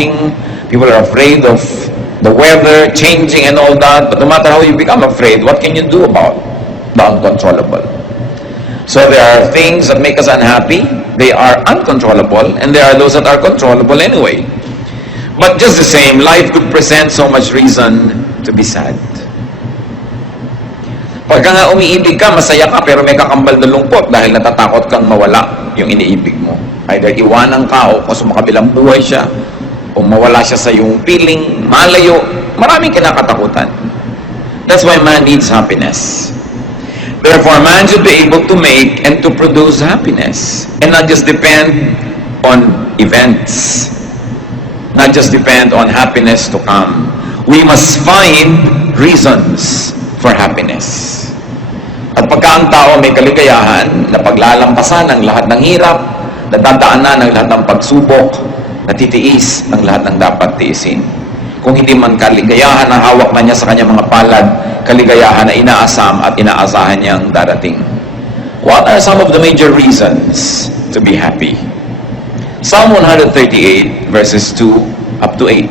walking. People are afraid of the weather changing and all that. But no matter how you become afraid, what can you do about the uncontrollable? So there are things that make us unhappy. They are uncontrollable, and there are those that are controllable anyway. But just the same, life could present so much reason to be sad. Pagka nga umiibig ka, masaya ka, pero may kakambal na lungkot dahil natatakot kang mawala yung iniibig mo. Either iwanan ka o kung sumakabilang buhay siya, o mawala siya sa iyong piling, malayo, maraming kinakatakutan. That's why man needs happiness. Therefore, man should be able to make and to produce happiness and not just depend on events, not just depend on happiness to come. We must find reasons for happiness. At pagka ang tao may kaligayahan na paglalampasan ng lahat ng hirap, nadadaanan ng lahat ng pagsubok, natitiis ng lahat ng dapat tiisin. Kung hindi man kaligayahan na hawak na niya sa kanyang mga palad, kaligayahan na inaasam at inaasahan niyang darating. What are some of the major reasons to be happy? Psalm 138 verses 2 up to 8.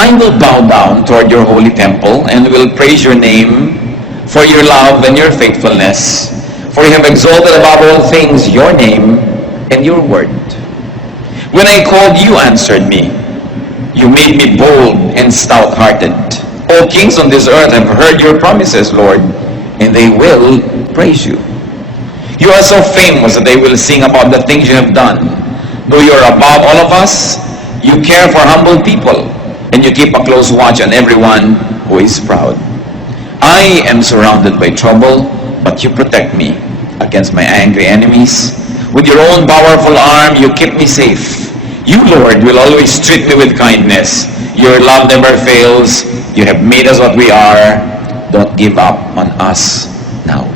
I will bow down toward your holy temple and will praise your name for your love and your faithfulness. For you have exalted above all things your name and your word. When I called, you answered me. You made me bold and stout-hearted. All kings on this earth have heard your promises, Lord, and they will praise you. You are so famous that they will sing about the things you have done. Though you are above all of us, you care for humble people, and you keep a close watch on everyone who is proud. I am surrounded by trouble, but you protect me against my angry enemies. With your own powerful arm, you keep me safe. You, Lord, will always treat me with kindness. Your love never fails. You have made us what we are. Don't give up on us now.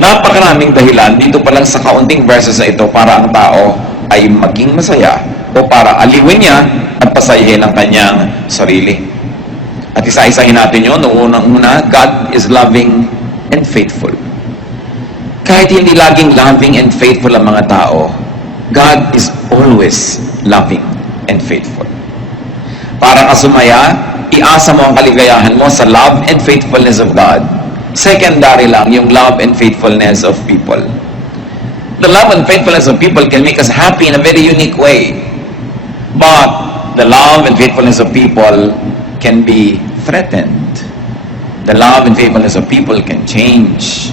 Napakaraming dahilan dito pa lang sa kaunting verses na ito para ang tao ay maging masaya o para aliwin niya at pasayahin ang kanyang sarili. At isa-isahin natin yun. Noong unang-una, God is loving and faithful. Kahit hindi laging loving and faithful ang mga tao, God is always loving and faithful. Para ka sumaya, iasa mo ang kaligayahan mo sa love and faithfulness of God. Secondary lang yung love and faithfulness of people. The love and faithfulness of people can make us happy in a very unique way. But the love and faithfulness of people can be threatened. The love and faithfulness of people can change.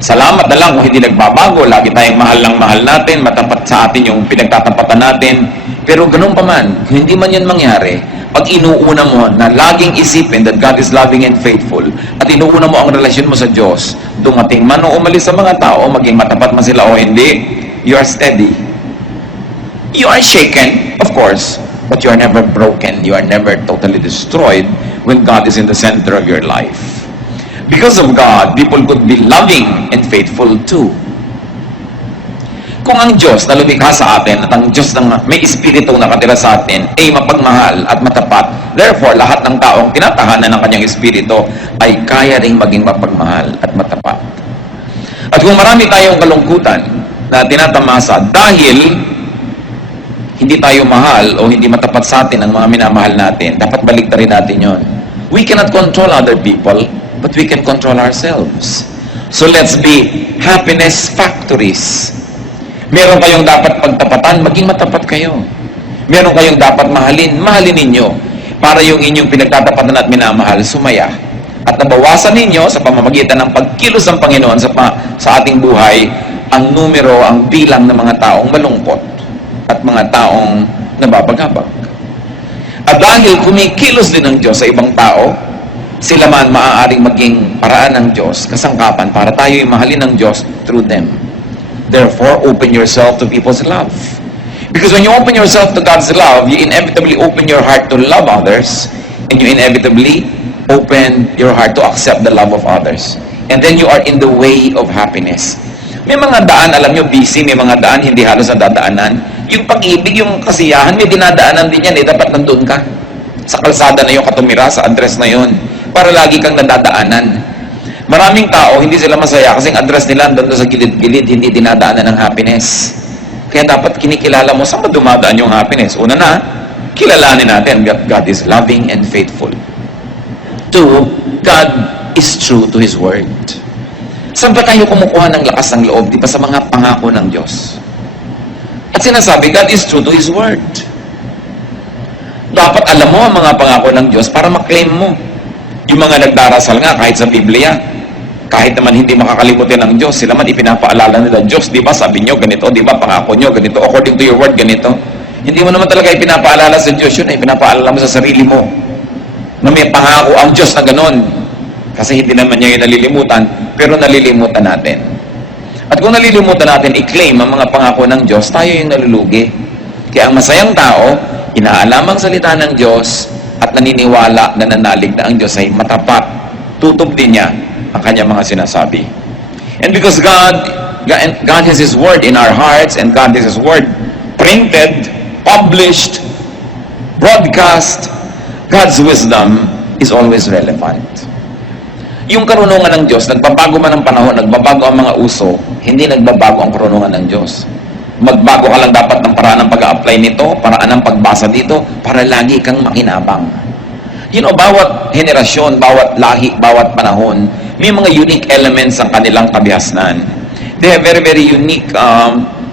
Salamat na lang kung hindi nagbabago. Lagi tayong mahal ng mahal natin, matapat sa atin yung pinagtatampatan natin. Pero ganun pa man, kung hindi man yan mangyari, pag inuuna mo na laging isipin that God is loving and faithful, at inuuna mo ang relasyon mo sa Diyos, dumating man o umalis sa mga tao, maging matapat man sila o hindi, you are steady. You are shaken, of course, but you are never broken. You are never totally destroyed when God is in the center of your life. Because of God, people could be loving and faithful too. Kung ang Diyos na lumikha sa atin at ang Diyos na may Espiritu na nakatira sa atin ay mapagmahal at matapat, therefore, lahat ng taong tinatahanan ng kanyang Espiritu ay kaya ring maging mapagmahal at matapat. At kung marami tayong kalungkutan na tinatamasa dahil hindi tayo mahal o hindi matapat sa atin ang mga minamahal natin, dapat baliktarin natin yon. We cannot control other people, but we can control ourselves. So let's be happiness factories. Meron kayong dapat pagtapatan, maging matapat kayo. Meron kayong dapat mahalin, mahalin ninyo. Para yung inyong pinagtatapatan at minamahal, sumaya. At nabawasan ninyo sa pamamagitan ng pagkilos ng Panginoon sa ating buhay, ang numero, ang bilang ng mga taong malungkot at mga taong nababagabag. At dahil kumikilos din ng Diyos sa ibang tao, sila man maaaring maging paraan ng Diyos, kasangkapan para tayo'y mahalin ng Diyos through them. Therefore, open yourself to people's love. Because when you open yourself to God's love, you inevitably open your heart to love others, and you inevitably open your heart to accept the love of others. And then you are in the way of happiness. May mga daan, alam nyo, busy, may mga daan, hindi halos nadadaanan. Yung pag-ibig, yung kasiyahan, may dinadaanan din yan, dapat nandun ka. Sa kalsada na yung katumira, sa address na yun. Para lagi kang nadadaanan. Maraming tao, hindi sila masaya kasi ang address nila doon sa gilid-gilid, hindi dinadaanan ng happiness. Kaya dapat kinikilala mo saan ba dumadaan yung happiness. Una na, kilalanin natin that God is loving and faithful. Two, God is true to His Word. Saan ba tayo kumukuha ng lakas ng loob? Di ba sa mga pangako ng Diyos? At sinasabi, God is true to His Word. Dapat alam mo ang mga pangako ng Diyos para maklaim mo. Yung mga nagdarasal nga kahit sa Biblia, kahit naman hindi makakalimutin ng Diyos, sila man ipinapaalala nila, Diyos, di ba sabi nyo ganito, di ba pangako nyo ganito, according to your word ganito. Hindi mo naman talaga ipinapaalala sa Diyos yun, ipinapaalala mo sa sarili mo na may pangako ang Diyos na ganon. Kasi hindi naman niya yung nalilimutan, pero nalilimutan natin. At kung nalilimutan natin i-claim ang mga pangako ng Diyos, tayo yung nalulugi. Kaya ang masayang tao, inaalam ang salita ng Diyos at naniniwala na nanalig na ang Diyos ay matapat. Tutog din niya ang kanyang mga sinasabi. And because God has His Word in our hearts, and God has His Word printed, published, broadcast, God's wisdom is always relevant. Yung karunungan ng Diyos, nagbabago man ang panahon, nagbabago ang mga uso, hindi nagbabago ang karunungan ng Diyos. Magbago ka lang dapat ng paraan ng pag-a-apply nito, paraan ng pagbasa dito, para lagi kang makinabang. You know, bawat henerasyon, bawat lahi, bawat panahon, may mga unique elements ang kanilang kabihasnan. They have very, very unique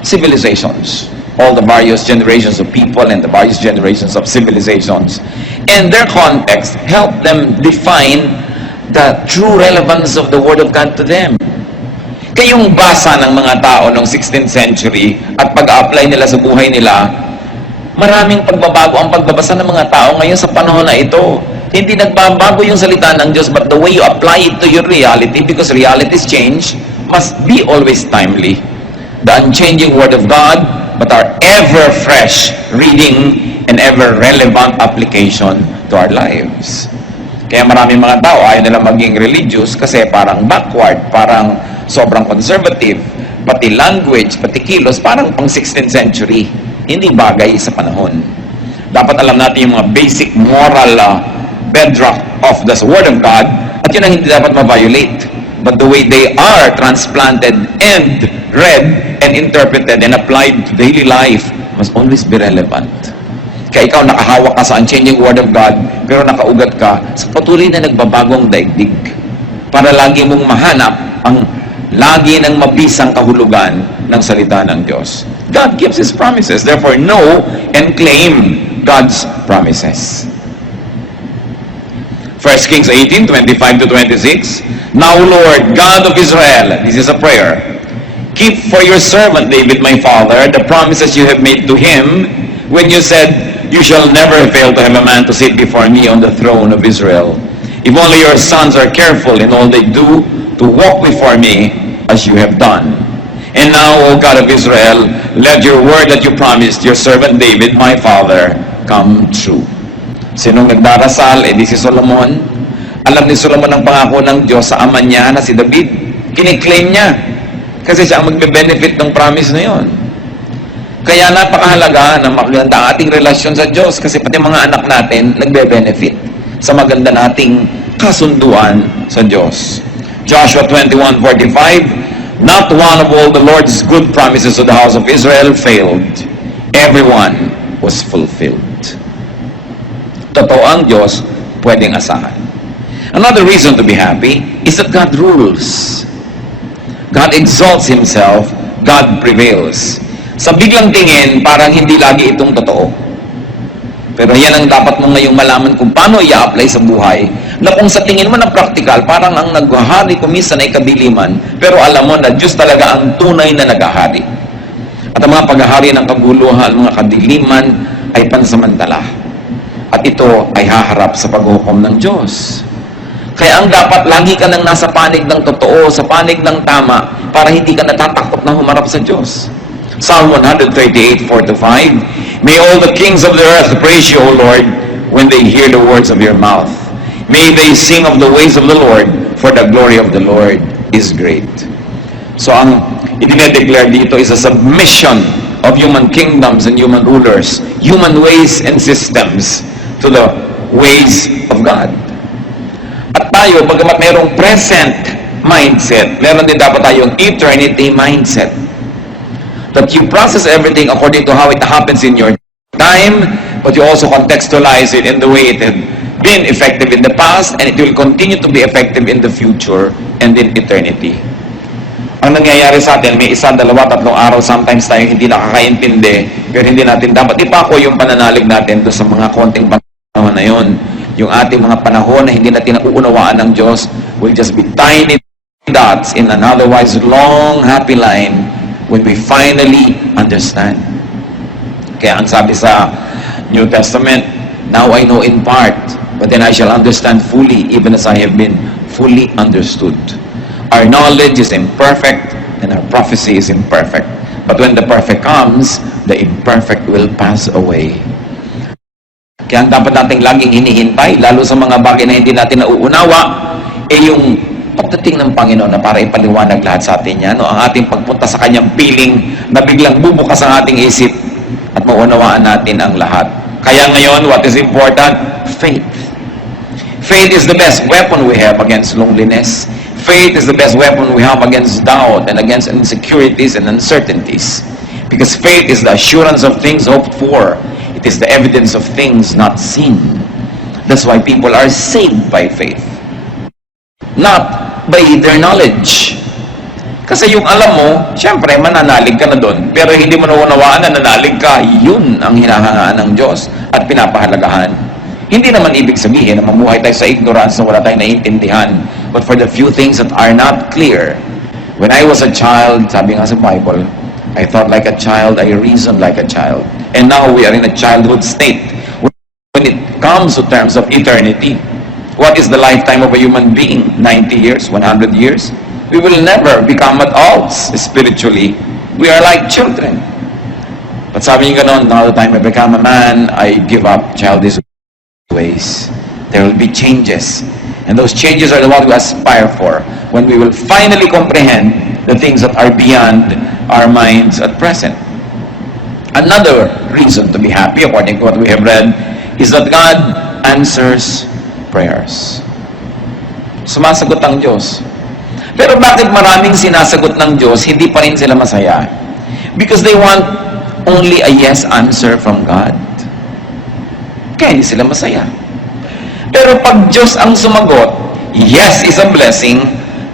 civilizations. All the various generations of people and the various generations of civilizations. And their context help them define the true relevance of the Word of God to them. Kayong basa ng mga tao noong 16th century at pag-apply nila sa buhay nila, maraming pagbabago ang pagbabasa ng mga tao ngayon sa panahon na ito. Hindi nagbabago yung salita ng Diyos, but the way you apply it to your reality, because realities change, must be always timely. The unchanging Word of God, but our ever-fresh reading and ever-relevant application to our lives. Kaya maraming mga tao ayaw nila maging religious kasi parang backward, parang sobrang conservative, pati language, pati kilos, parang pang 16th century. Hindi bagay sa panahon. Dapat alam natin yung mga basic moral bedrock of the Word of God, at yun ang hindi dapat ma-violate. But the way they are transplanted and read and interpreted and applied to daily life must always be relevant. Kaya ikaw nakahawak ka sa unchanging Word of God, pero nakaugat ka sa patuloy na nagbabagong daigdig para lagi mong mahanap ang lagi ng mabisang kahulugan ng salita ng Diyos. God gives His promises. Therefore, know and claim God's promises. 1 Kings 18, 25 to 26. Now, Lord, God of Israel, this is a prayer, keep for your servant David, my father, the promises you have made to him when you said, you shall never fail to have a man to sit before me on the throne of Israel. If only your sons are careful in all they do to walk before me as you have done. And now, O God of Israel, let your word that you promised your servant David, my father, come true. Sinong nagdarasal? Si Solomon. Alam ni Solomon ang pangako ng Diyos sa ama niya na si David. Kiniklaim niya. Kasi siya ang magbe-benefit ng promise na yon. Kaya napakahalaga na maganda ang ating relasyon sa Diyos kasi pati mga anak natin nagbe-benefit sa maganda nating kasunduan sa Diyos. Joshua 21:45, not one of all the Lord's good promises to the house of Israel failed. Everyone was fulfilled. Totoo ang Diyos, pwedeng asahan. Another reason to be happy is that God rules. God exalts Himself, God prevails. Sa biglang tingin, parang hindi lagi itong totoo. Pero yan ang dapat mo ngayong malaman kung paano i-apply sa buhay, na kung sa tingin mo na practical, parang ang naghahari kumisan ay kadiliman, pero alam mo na Diyos talaga ang tunay na naghahari. At ang mga paghahari ng kaguluhan, mga kadiliman, ay pansamantala. At ito ay haharap sa paghukom ng Diyos. Kaya ang dapat, lagi ka nang nasa panig ng totoo, sa panig ng tama, para hindi ka natatakot na humarap sa Diyos. Psalm 138:4-5, may all the kings of the earth praise you, O Lord, when they hear the words of your mouth. May they sing of the ways of the Lord, for the glory of the Lord is great. So ang idinedeclare dito is a submission of human kingdoms and human rulers, human ways and systems to the ways of God. At tayo, bagamat mayroong present mindset, meron din dapat tayong eternity mindset. that you process everything according to how it happens in your time, but you also contextualize it in the way it had been effective in the past, and it will continue to be effective in the future and in eternity. Ang nangyayari sa atin, may isa, dalawa, tatlong araw, sometimes tayo hindi nakakaintindi, pero hindi natin dapat ipako yung pananalig natin doon sa mga konting panahon na yun. Yung ating mga panahon na hindi natin nauunawaan ng Diyos will just be tiny dots in an otherwise long, happy line when we finally understand. Kaya ang sabi sa New Testament, now I know in part, but then I shall understand fully, even as I have been fully understood. Our knowledge is imperfect, and our prophecy is imperfect. But when the perfect comes, the imperfect will pass away. Kaya ang dapat nating laging hinihintay, lalo sa mga bagay na hindi natin nauunawa, yung pagdating ng Panginoon na para ipaliwanag lahat sa atin yan, no? Ang ating pagpunta sa Kanyang piling na biglang bubukas ang ating isip at maunawaan natin ang lahat. Kaya ngayon, what is important? Faith. Faith is the best weapon we have against loneliness. Faith is the best weapon we have against doubt and against insecurities and uncertainties. Because faith is the assurance of things hoped for. It is the evidence of things not seen. That's why people are saved by faith, not by their knowledge. Kasi yung alam mo, syempre, mananalig ka na doon. Pero hindi mo naunawaan na nanalig ka, yun ang hinahangaan ng Diyos at pinapahalagahan. Hindi naman ibig sabihin na mamuhay tayo sa ignorance na wala tayong naiintindihan. But for the few things that are not clear, when I was a child, sabi nga sa Bible, I thought like a child, I reasoned like a child. And now we are in a childhood state. When it comes to terms of eternity, what is the lifetime of a human being? 90 years? 100 years? We will never become adults spiritually. We are like children. But sabi niyo ganon, now the time I become a man, I give up childish ways. There will be changes. And those changes are the what we aspire for when we will finally comprehend the things that are beyond our minds at present. Another reason to be happy, according to what we have read, is that God answers prayers. Sumasagot ang Diyos. Pero bakit maraming sinasagot ng Diyos, hindi pa rin sila masaya? Because they want only a yes answer from God. Kaya hindi sila masaya. Pero pag Diyos ang sumagot, yes is a blessing,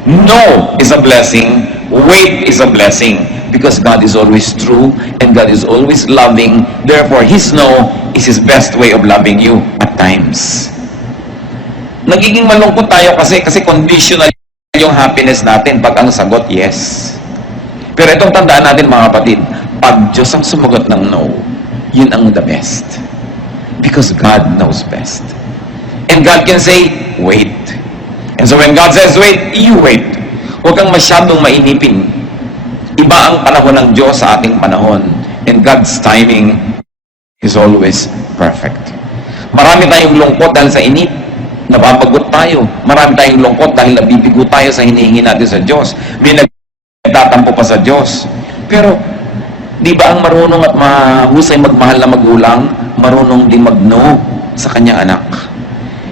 no is a blessing, wait is a blessing. Because God is always true and God is always loving. Therefore, His no is His best way of loving you at times. Nagiging malungkot tayo kasi conditional yung happiness natin pag ang sagot, yes. Pero itong tandaan natin mga kapatid, pag Diyos ang sumagot ng no, yun ang the best. Because God knows best. And God can say, wait. And so when God says wait, you wait. Huwag kang masyadong mainipin. Iba ang panahon ng Diyos sa ating panahon. And God's timing is always perfect. Marami tayong lungkot dahil sa inip. Nababagot tayo. Marami tayong lungkot dahil nabibigo tayo sa hinihingi natin sa Diyos. May nagtatampo pa sa Diyos. Pero, di ba ang marunong at mahusay magmahal na magulang, marunong din mag-no sa kanyang anak?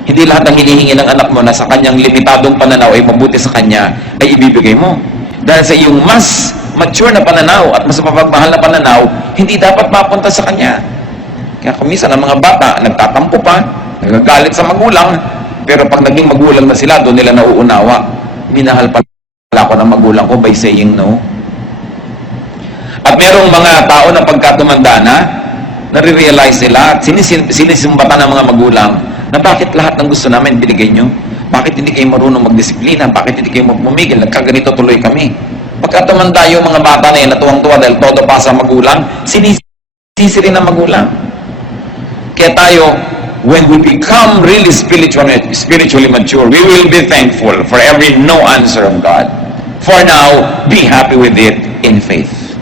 Hindi lahat ng hinihingi ng anak mo na sa kanyang limitadong pananaw ay mabuti sa kanya ay ibibigay mo. Dahil sa iyong mas mature na pananaw at mas mapagmahal na pananaw, hindi dapat mapunta sa kanya. Kaya kumisan ang mga bata, nagtatampo pa, nagagalit sa magulang, pero pag naging magulang na sila, doon nila nauunawa. Minahal pala ako ng magulang ko by saying no. At merong mga tao na pagka tumanda na, nare-realize nila at sinisimbatan ng mga magulang na bakit lahat ng gusto namin binigay nyo? Bakit hindi kayo marunong magdisiplina? Bakit hindi kayo pumigil? Nagkaganito tuloy kami. Pagka tumanda yung mga bata na yan, natuwang-tuwa dahil todo pa sa magulang, sinisisi rin ng magulang. Kaya tayo, when we become really spiritually mature, we will be thankful for every no answer of God. For now, be happy with it in faith.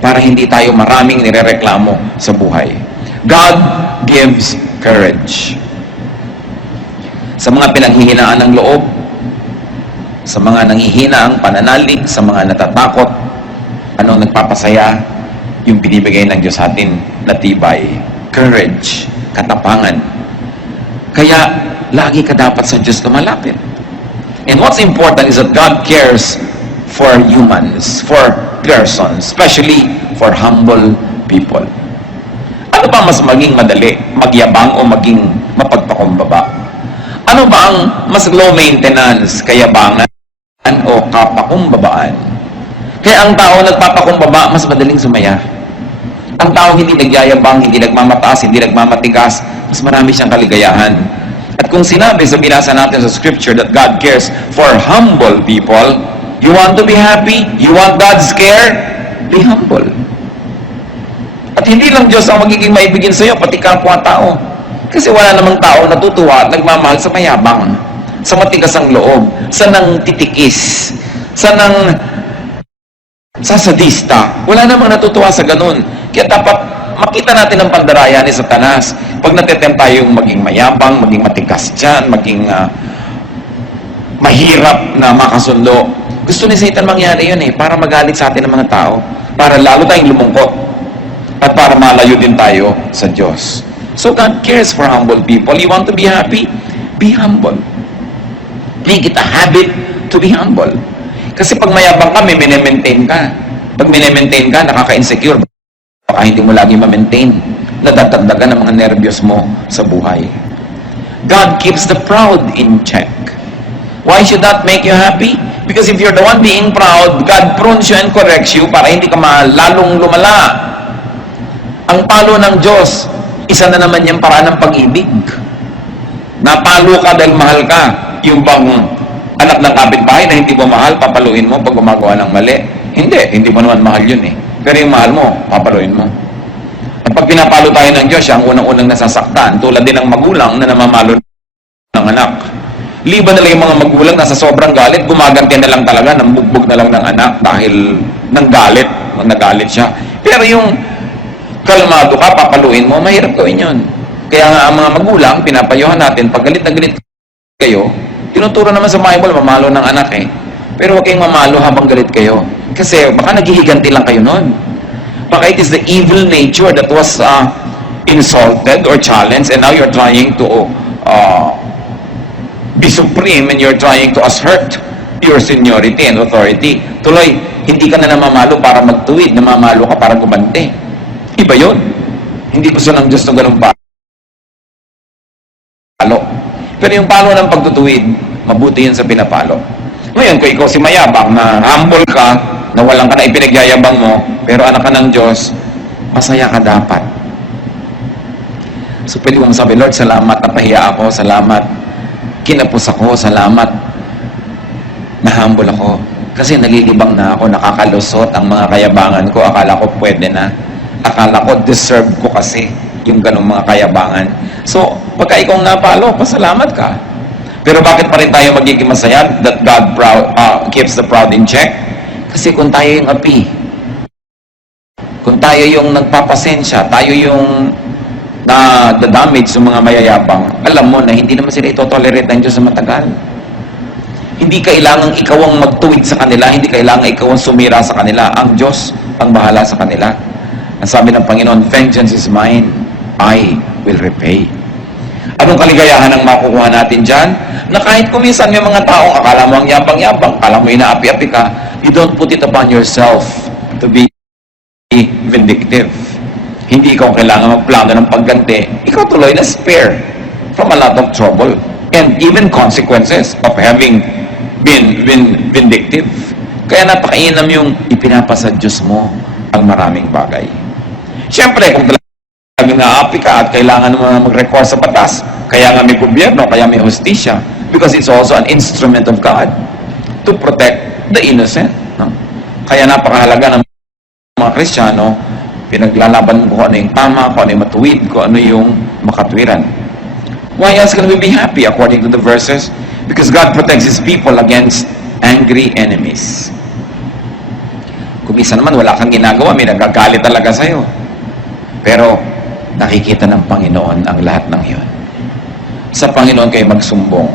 Para hindi tayo maraming nirereklamo sa buhay. God gives courage. Sa mga pinanghihinaan ng loob, sa mga nanghihina ang pananalig, sa mga natatakot, anong nagpapasaya? Yung binibigay ng Diyos sa atin na tibay. Courage, katapangan. Kaya, lagi ka dapat sa Diyos lumalapit. And what's important is that God cares for humans, for persons, especially for humble people. Ano ba mas maging madali? Magyabang o maging mapagpakumbaba? Ano ba ang mas low maintenance? Kayabangan o kapakumbabaan? Kaya ang tao nagpapakumbaba, mas madaling sumaya. Ang tao hindi nagyayabang, hindi nagmamataas, hindi nagmamatigas, mas marami siyang kaligayahan. At kung sinabi sa binasa natin sa scripture that God cares for humble people, you want to be happy? You want God's care? Be humble. At hindi lang Diyos ang magiging maibigin sa iyo, pati kapwa-tao. Kasi wala namang tao natutuwa at nagmamahal sa mayabang, sa matigas ang loob, sa nang titikis, sa nang sasadista. Wala namang natutuwa sa ganun. Kaya dapat makita natin ang pandaraya ni Satanas. Pag natetempt tayong maging mayabang, maging matigas dyan, maging mahirap na makasundo. Gusto ni Satan mangyari yun para magalit sa atin ng mga tao, para lalo tayong lumungkot, at para malayo din tayo sa Diyos. So God cares for humble people. You want to be happy? Be humble. Make it a habit to be humble. Kasi pag mayabang ka, may minemaintain ka. Pag minemaintain ka, nakaka-insecure. Baka hindi mo lagi ma-maintain. Nadadagdagan ng mga nervyos mo sa buhay. God keeps the proud in check. Why should that make you happy? Because if you're the one being proud, God prunes you and corrects you para hindi ka lalong lumala. Ang palo ng Diyos, isa na naman yung paraan ng pag-ibig. Napalo ka dahil mahal ka. Yung bang anak ng kapitbahay na hindi mo mahal, papaluin mo pag gumagawa ng mali. Hindi mo naman mahal yun Pero yung mahal mo, papaluin mo. At pag pinapalo tayo ng Diyos, siya ang unang-unang nasasaktan. Tulad din ng magulang na namamalo ng anak. Liban na lang yung mga magulang na sa sobrang galit, gumaganti na lang talaga, nambugbog na lang ng anak dahil nagalit siya. Pero yung kalmado ka, papaluin mo, mahirap gawin yun. Kaya nga ang mga magulang, pinapayuhan natin, pag galit na galit kayo, tinuturo naman sa Bible, mamalo ng anak Pero huwag kayong mamalo habang galit kayo. Kasi baka naghihiganti lang kayo nun. Baka it is the evil nature that was insulted or challenged, and now you're trying to be supreme, and you're trying to assert your seniority and authority. Tuloy, hindi ka na namamalo para magtuwid, namamalo ka para gumante. Iba yun. Hindi gusto ng Diyos na ganun palo. Pero yung palo ng pagtutuwid, mabuti yun sa pinapalo. Ngayon, kung ikaw si mayabang, na humble ka, na walang ka na ipinagyayabang mo, pero anak ka ng Diyos, masaya ka dapat. So pwede mong sabi, Lord, salamat, napahiya ako, salamat, kinapos ako, salamat, na humble ako. Kasi nalilibang na ako, nakakalusot ang mga kayabangan ko, akala ko pwede na. Akala ko, deserve ko kasi yung ganong mga kayabangan. So, pagka ikaw napalo, pasalamat ka. Pero bakit pa rin tayo magiging masaya that God keeps the proud in check? Kasi kung tayo yung api, kung tayo yung nagpapasensya, tayo yung na-damage sa mga mayayabang, alam mo na hindi naman sila ito-tolerate ng Diyos sa matagal. Hindi kailangang ikaw ang magtuwid sa kanila, hindi kailangang ikaw ang sumira sa kanila. Ang Diyos ang bahala sa kanila. Ang sabi ng Panginoon, vengeance is mine, I will repay. Anong kaligayahan ang makukuha natin dyan? Na kahit kuminsan may mga taong akala mo ang yabang-yabang, akala mo inaapi-api ka, you don't put it upon yourself to be vindictive. Hindi ikaw kailangan magplano ng pagganti. Ikaw tuloy na spare from a lot of trouble and even consequences of having been vindictive. Kaya napakainam yung ipinapasa Diyos mo ang maraming bagay. Siyempre, kung talagang naapi ka at kailangan mo mag-record sa batas, kaya nga may gobyerno, kaya may hustisya, because it's also an instrument of God to protect the innocent. No? Kaya napakahalaga ng mga Kristiyano, pinaglalaban kung ano yung tama, kung ano yung matuwid, kung ano yung makatwiran. Why else can we be happy according to the verses? Because God protects His people against angry enemies. Kung isa naman wala kang ginagawa, may nagagalit talaga sa'yo. Pero nakikita ng Panginoon ang lahat ng iyon. Sa Panginoon kayo magsumbong.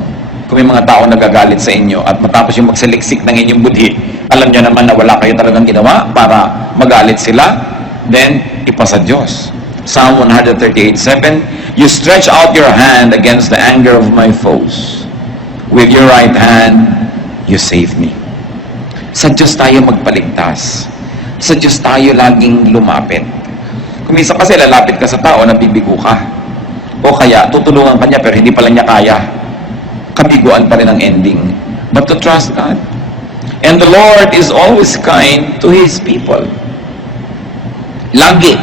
Kung may mga tao nagagalit sa inyo at matapos yung magsaliksik ng inyong budhi, alam nyo naman na wala kayo talagang ginawa para magalit sila, then ipasa Diyos. Psalm 138:7, you stretch out your hand against the anger of my foes. With your right hand, you save me. Sa Diyos tayo magpaligtas. Sa Diyos tayo laging lumapit. Kung minsan kasi lalapit ka sa tao, nabibigo ka. O kaya, tutulungan ka niya pero hindi pala niya kaya. Kabiguan pa rin ang ending. But to trust God. And the Lord is always kind to His people. Lagi.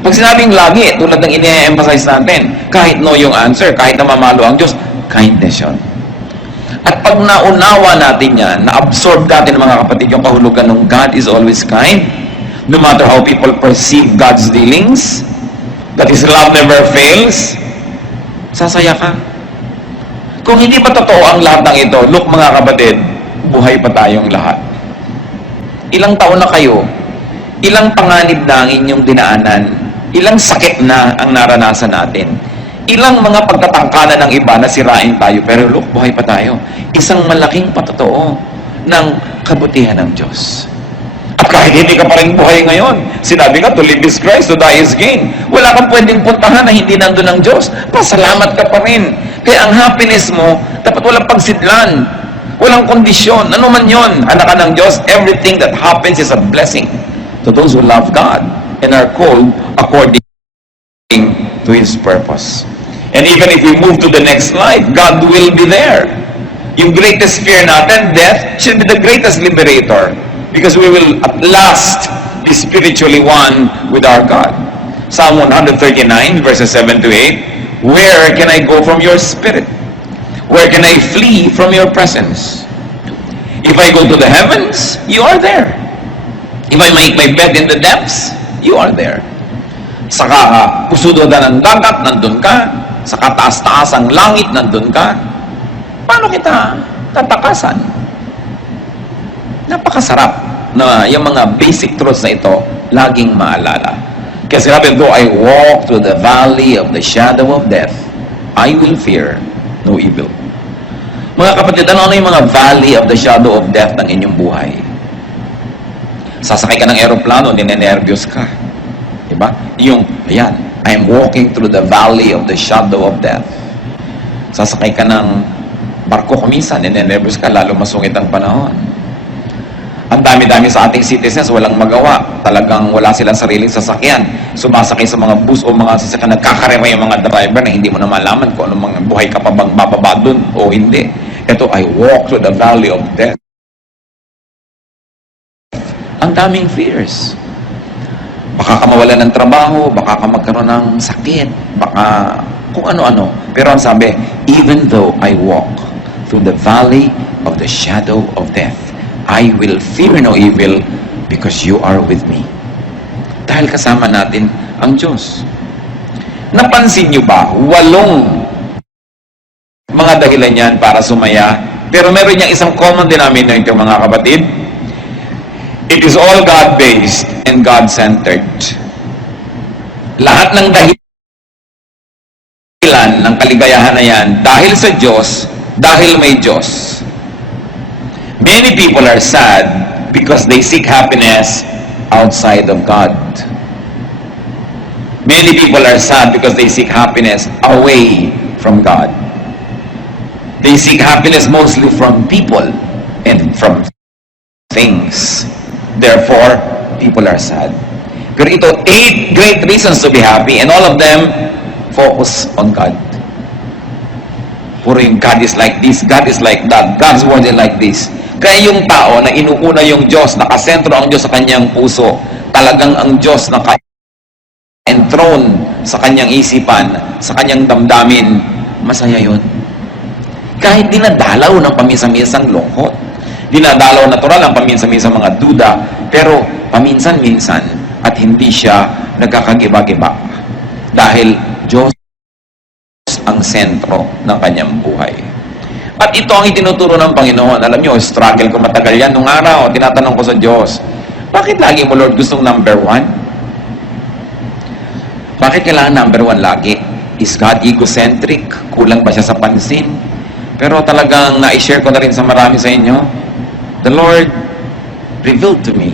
Pag sinabing lagi, tulad ng ini-emphasize natin, kahit no yung answer, kahit na mamalo ang Diyos, kindness yun. At pag naunawa natin yan, na-absorb natin mga kapatid yung kahulugan ng God is always kind, no matter how people perceive God's dealings, that His love never fails, sasaya ka. Kung hindi pa totoo ang lahat ng ito, look mga kapatid, buhay pa tayong lahat. Ilang taon na kayo, ilang panganib na ang inyong dinaanan, ilang sakit na ang naranasan natin, ilang mga pagtatangkala ng iba na sirain tayo, pero look, buhay pa tayo. Isang malaking patotoo ng kabutihan ng Diyos. At kahit hindi ka pa rin buhay ngayon, sinabi nga, to live is Christ, to die is gain. Wala kang pwedeng puntahan na hindi nandun ng Diyos. Pasalamat ka pa rin. Kaya ang happiness mo, dapat walang pagsidlan. Walang kondisyon. Ano man yun, anak ka ng Diyos, everything that happens is a blessing to those who love God and are called according to His purpose. And even if we move to the next slide, God will be there. Yung greatest fear natin, death, should be the greatest liberator. Because we will at last be spiritually one with our God. Psalm 139 verses 7 to 8, where can I go from your spirit? Where can I flee from your presence? If I go to the heavens, you are there. If I make my bed in the depths, you are there. Sa pusudodan ng dagat, nandun ka. Sa kataas-taas ang langit, nandun ka. Paano kita tatakasan? Napakasarap na yung mga basic truths na ito laging maalala. Kasi sabi, though I walk through the valley of the shadow of death, I will fear no evil. Mga kapatid, ano yung mga valley of the shadow of death ng inyong buhay? Sasakay ka ng aeroplano, ninenervyos ka. Diba? Yung, ayan, I am walking through the valley of the shadow of death. Sasakay ka ng barko kuminsan, ninenervyos ka, lalo masungit ang panahon. Ang dami-dami sa ating citizens, walang magawa. Talagang wala silang sariling sasakyan. Sumasakay sa mga bus o mga sasakyan, nagkakarema yung mga driver na hindi mo na malaman kung anong mga buhay ka pa bang bababa dun o hindi. Ito, I walk through the valley of death. Ang daming fears. Baka ka mawalan ng trabaho, baka ka magkaroon ng sakit, baka kung ano-ano. Pero ang sabi, even though I walk through the valley of the shadow of death, I will fear no evil because you are with me. Dahil kasama natin ang Diyos. Napansin nyo ba, 8 mga dahilan yan para sumaya, pero meron niyang isang common denominator mga kapatid. It is all God-based and God-centered. Lahat ng dahilan ng kaligayahan na yan, dahil sa Diyos, dahil may Diyos. Many people are sad because they seek happiness outside of God. Many people are sad because they seek happiness away from God. They seek happiness mostly from people and from things. Therefore, people are sad. Pero ito, 8 great reasons to be happy, and all of them focus on God. Puro yung God is like this, God is like that, God's word is like this. Kaya yung tao na inuuna yung Diyos, nakasentro ang Diyos sa kanyang puso, talagang ang Diyos naka-enthroned sa kanyang isipan, sa kanyang damdamin, masaya yun. Kahit dinadalaw ng paminsan-minsang lungkot, dinadalaw natural ang paminsan-minsang mga duda, pero paminsan-minsan at hindi siya nagkakagiba-giba. Dahil Diyos ang sentro ng kanyang buhay. At ito ang itinuturo ng Panginoon. Alam nyo, struggle ko matagal yan. Nung araw, tinatanong ko sa Diyos, bakit lagi mo, Lord, gustong number 1? Bakit kailangan number 1 lagi? Is God egocentric? Kulang ba siya sa pansin? Pero talagang na-share ko na rin sa marami sa inyo. The Lord revealed to me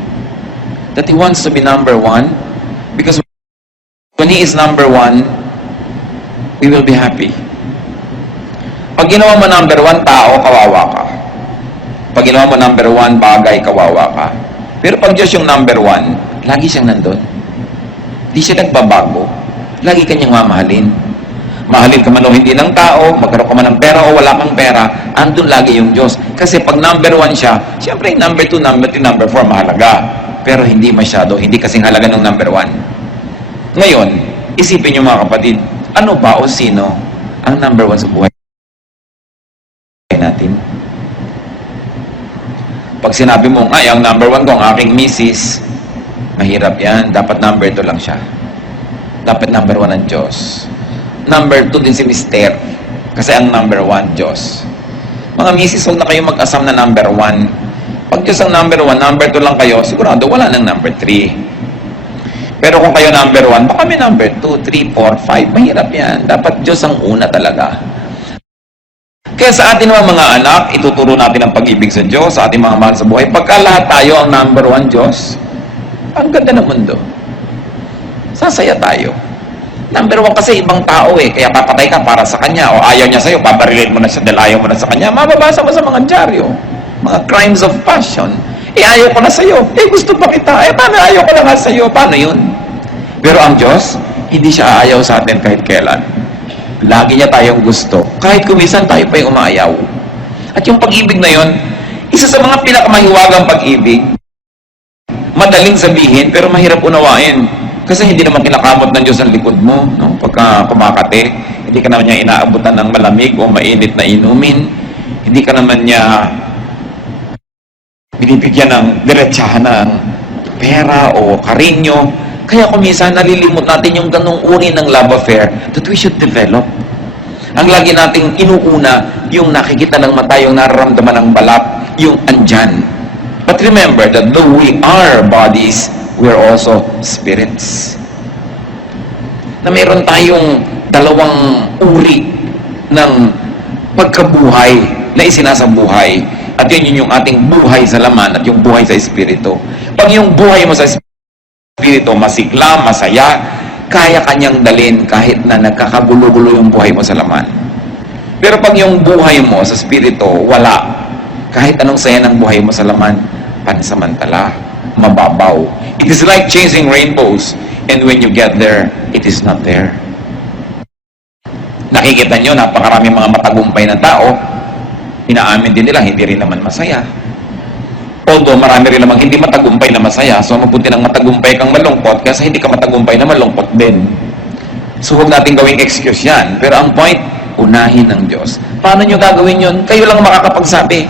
that He wants to be number 1 because when He is number 1, we will be happy. Pag ginawa mo number 1 tao, kawawa ka. Pag ginawa mo number 1 bagay, kawawa ka. Pero pag Diyos yung number one, lagi siyang nandun. Di siya nagbabago. Lagi kanyang mamahalin. Mahalin ka man o hindi ng tao, magkaroon ka man ng pera o wala kang pera, andun lagi yung Diyos. Kasi pag number one siya, siyempre number two, number three, number four, mahalaga. Pero hindi masyado, hindi kasing halaga ng number one. Ngayon, isipin niyo mga kapatid, ano ba o sino ang number one sa buhay natin? Pag sinabi mo, ay, ang number one ko, ang aking misis, mahirap yan. Dapat number two lang siya. Dapat number one ang Diyos. Number two din si Mister. Kasi ang number one, Diyos. Mga misis, huwag na kayo mag-asam na number one. Pag Diyos ang number one, number two lang kayo, sigurado wala nang number three. Pero kung kayo number one, baka may number two, three, four, five. Mahirap yan. Dapat Diyos ang una talaga. Kaya sa atin mga anak, ituturo natin ang pag-ibig sa Diyos, sa ating mga mahal sa buhay. Pagka lahat tayo ang number one Diyos, ang ganda ng mundo. Sasaya tayo. Number one kasi ibang tao kaya papatay ka para sa kanya o ayaw niya sa'yo, pabarilin mo na siya dahil ayaw mo na sa kanya. Mababasa mo sa mga dyaryo, mga crimes of passion. Ayaw ko na sa'yo. Gusto pa kita. Paano ayaw ko na nga sa'yo? Paano yun? Pero ang Diyos, hindi siya aayaw sa atin kahit kailan. Lagi niya tayong gusto. Kahit kumisan tayo pa yung umaayaw. At yung pag-ibig na yun, isa sa mga pinakamahiwagang pag-ibig, madaling sabihin, pero mahirap unawain. Kasi hindi naman kinakamot ng Diyos ang likod mo, no? Pagka kumakate, hindi ka naman niya inaabutan ng malamig o mainit na inumin. Hindi ka naman niya binibigyan ng diretsahan ng pera o karinyo. Kaya kuminsan nalilimot natin yung ganong uri ng love affair that we should develop. Ang lagi nating inuuna, yung nakikita ng mata, yung nararamdaman ng balat, yung andyan. But remember that though we are bodies, we are also spirits. Na meron tayong dalawang uri ng pagkabuhay na isinasabuhay. At yun yung ating buhay sa laman at yung buhay sa espiritu. Pag yung buhay mo sa espiritu masigla, masaya, kaya kanyang dalin kahit na nagkakagulo-gulo yung buhay mo sa laman. Pero pag yung buhay mo sa espiritu wala, kahit anong saya ng buhay mo sa laman, pansamantala, mababaw. It is like chasing rainbows, and when you get there, it is not there. Nakikita nyo, napakaraming mga matagumpay na tao, inaamin din nila, hindi rin naman masaya. Although marami rin namang hindi matagumpay na masaya, so mabuti ng matagumpay kang malungkot, kasi hindi ka matagumpay na malungkot din. So huwag natin gawing excuse yan. Pero ang point, unahin ng Diyos. Paano nyo gagawin yun? Kayo lang makakapagsabi.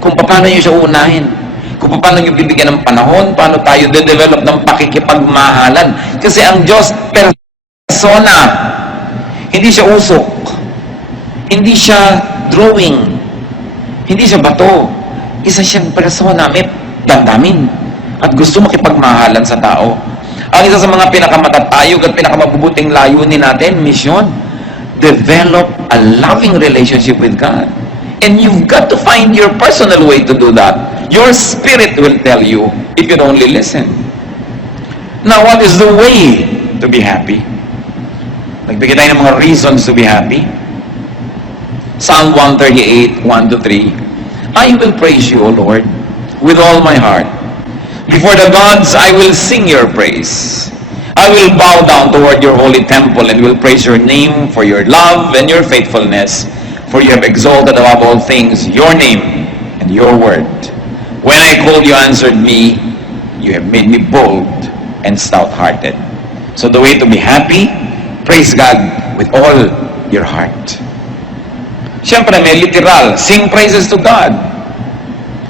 Kung paano nyo siya unahin. Kung paano nyo bibigyan ng panahon, paano tayo de-develop ng pakikipagmahalan. Kasi ang Diyos, persona. Hindi siya usok. Hindi siya drawing. Hindi siya bato. Isa siyang persona, may damdamin. At gusto makipagmahalan sa tao. Ang isa sa mga pinakamatatayog at pinakamabubuting layunin natin, mission, develop a loving relationship with God. And you've got to find your personal way to do that. Your spirit will tell you if you only listen. Now, what is the way to be happy? Nagbigay tayo ng mga reasons to be happy. Psalm 138, 1-3. I will praise you, O Lord, with all my heart. Before the gods, I will sing your praise. I will bow down toward your holy temple and will praise your name for your love and your faithfulness, for you have exalted above all things your name and your word. When I called, you answered me. You have made me bold and stout-hearted. So the way to be happy, praise God with all your heart. Siyempre, may literal, sing praises to God.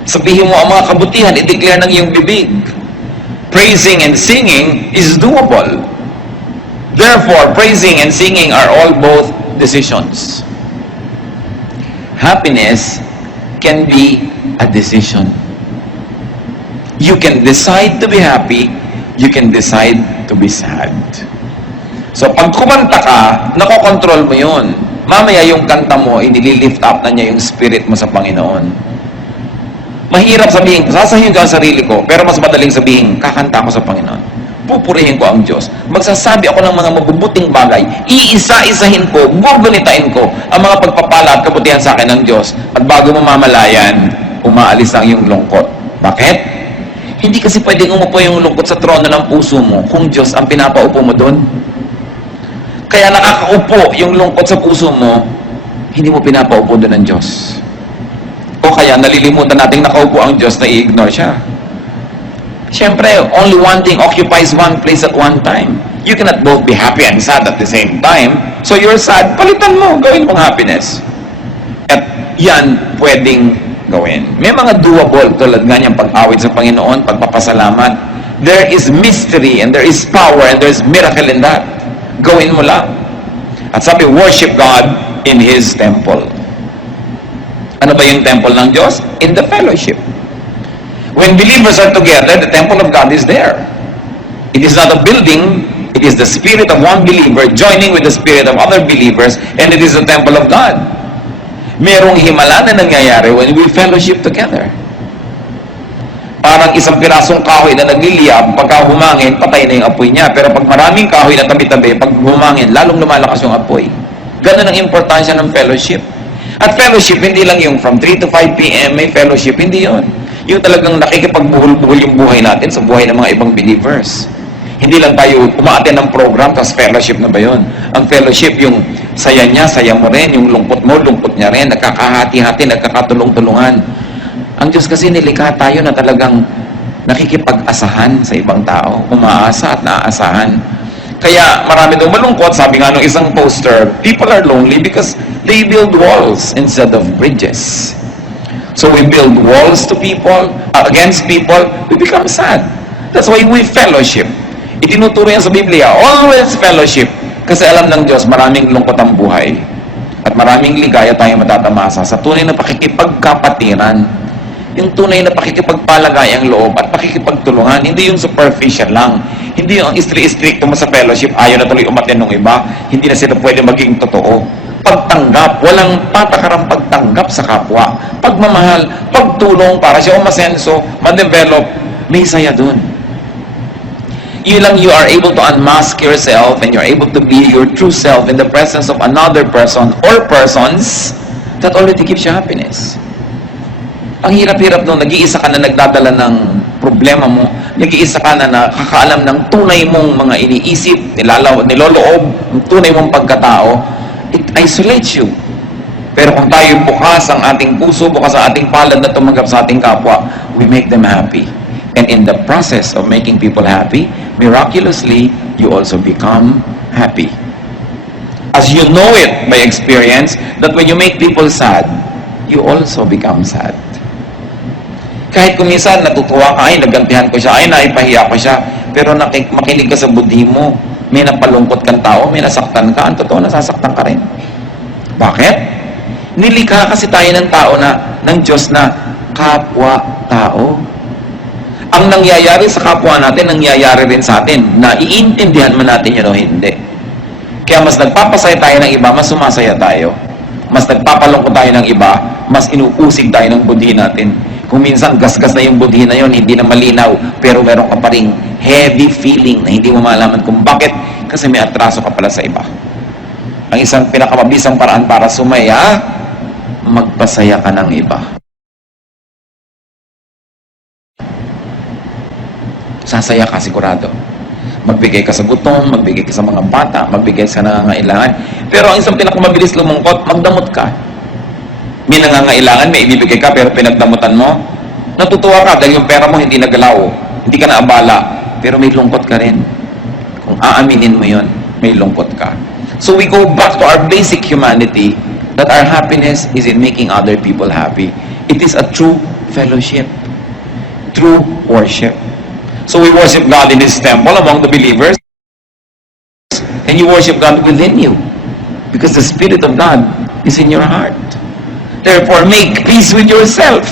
Sabihin mo ang mga kabutihan, i-declare ng iyong bibig. Praising and singing is doable. Therefore, praising and singing are all both decisions. Happiness can be a decision. You can decide to be happy, you can decide to be sad. So, pag kumanta ka, nakokontrol mo yun. Mamaya yung kanta mo, inililift up na niya yung spirit mo sa Panginoon. Mahirap sabihin, sasahin ko ang sarili ko, pero mas madaling sabihin, kakanta ko sa Panginoon. Pupurihin ko ang Diyos. Magsasabi ako ng mga mabubuting bagay. Iisa-isahin ko, gugunitain ko ang mga pagpapala at kabutihan sa akin ng Diyos. At bago mo mamalayan, umaalis ang iyong lungkot. Bakit? Hindi kasi pwedeng umupo yung lungkot sa trono ng puso mo kung Diyos ang pinapaupo mo doon. Kaya nakakaupo yung lungkot sa puso mo, hindi mo pinapaupo doon ng Diyos. O kaya nalilimutan nating nakaupo ang Diyos na i-ignore siya. Siyempre, only one thing occupies one place at one time. You cannot both be happy and sad at the same time. So you're sad, palitan mo, gawin mong happiness. At yan pwedeng gawin. May mga doable tulad nga niyang pag-awit sa Panginoon, pagpapasalamat. There is mystery and there is power and there is miracle in that. Gawin mo lang. At sabi, worship God in His temple. Ano ba yung temple ng Diyos? In the fellowship. When believers are together, the temple of God is there. It is not a building, it is the spirit of one believer joining with the spirit of other believers, and it is the temple of God. Merong himala na nangyayari when we fellowship together. Parang isang pirasong kahoy na nagliliyab, pagka humangin, patay na yung apoy niya. Pero pag maraming kahoy na tabi-tabi, pag humangin, lalong lumalakas yung apoy. Ganun ang importansya ng fellowship. At fellowship, hindi lang yung from 3 to 5 p.m. may fellowship, hindi yon. Yung talagang nakikipagbuhol-buhol yung buhay natin sa buhay ng mga ibang believers. Hindi lang tayo umaattend ng program, tapos fellowship na ba yun? Ang fellowship, yung saya niya, saya mo rin, yung lungkot mo, lungkot niya rin, nagkakahati-hati, nagkakatulong-tulungan. Ang Diyos kasi nilikha tayo na talagang nakikipag-asahan sa ibang tao, umaasa at naaasahan. Kaya marami daw malungkot, sabi nga nung isang poster, people are lonely because they build walls instead of bridges. So we build walls to people, against people, we become sad. That's why we fellowship. Itinuturo yan sa Biblia, always fellowship. Kasi alam ng Diyos, maraming lungkot ang buhay. At maraming ligaya tayong matatamasa sa tunay na pakikipagkapatiran. Yung tunay na pakikipagpalagay ang loob at pakikipagtulungan. Hindi yung superficial lang. Hindi yung strict mo sa fellowship, ayaw na tuloy umaten ng iba. Hindi na sila pwede maging totoo. Pagtanggap, walang patakarang pagtanggap sa kapwa. Pagmamahal, pagtulong para siya umasenso, ma-develop, may saya dun. You are able to unmask yourself and you're able to be your true self in the presence of another person or persons that already gives you happiness. Ang hirap-hirap nung nag-iisa ka na nagdadala ng problema mo, nag-iisa ka na nakakaalam ng tunay mong mga iniisip, niloloob, ang tunay mong pagkatao, it isolates you. Pero kung tayo bukas ang ating puso, bukas ang ating palad na tumanggap sa ating kapwa, we make them happy. And in the process of making people happy, miraculously, you also become happy. As you know it by experience, that when you make people sad, you also become sad. Kahit kung minsan natutuwa ka, ay nagantihan ko siya, ay naipahiya ko siya, pero makinig ka sa budhi mo, may napalungkot kang tao, may nasaktan ka, ang totoo nasasaktan ka rin. Bakit? Nilikha kasi tayo ng tao ng Diyos na kapwa-tao. Ang nangyayari sa kapwa natin, nangyayari rin sa atin. Naiintindihan man natin yun o hindi. Kaya mas nagpapasaya tayo ng iba, mas sumasaya tayo. Mas nagpapalungkot tayo ng iba, mas inuusig tayo ng budhi natin. Kung minsan gasgas na yung budhi na yun, hindi na malinaw, pero meron ka pa ring heavy feeling na hindi mo malaman kung bakit, kasi may atraso ka pala sa iba. Ang isang pinakamabisang paraan para sumaya, magpasaya ka ng iba. Sasaya ka sigurado. Magbigay ka sa gutom, magbigay ka sa mga bata, magbigay sa nangangailangan. Pero ang isang pinakamabilis lumungkot, magdamot ka. May nangangailangan, may ibibigay ka, pero pinagdamutan mo, natutuwa ka dahil yung pera mo hindi nagalaw, hindi ka naabala, pero may lungkot ka rin. Kung aaminin mo yun, may lungkot ka. So we go back to our basic humanity, that our happiness is in making other people happy. It is a true fellowship, true worship. So we worship God in His temple among the believers, and you worship God within you, because the Spirit of God is in your heart. Therefore, make peace with yourself.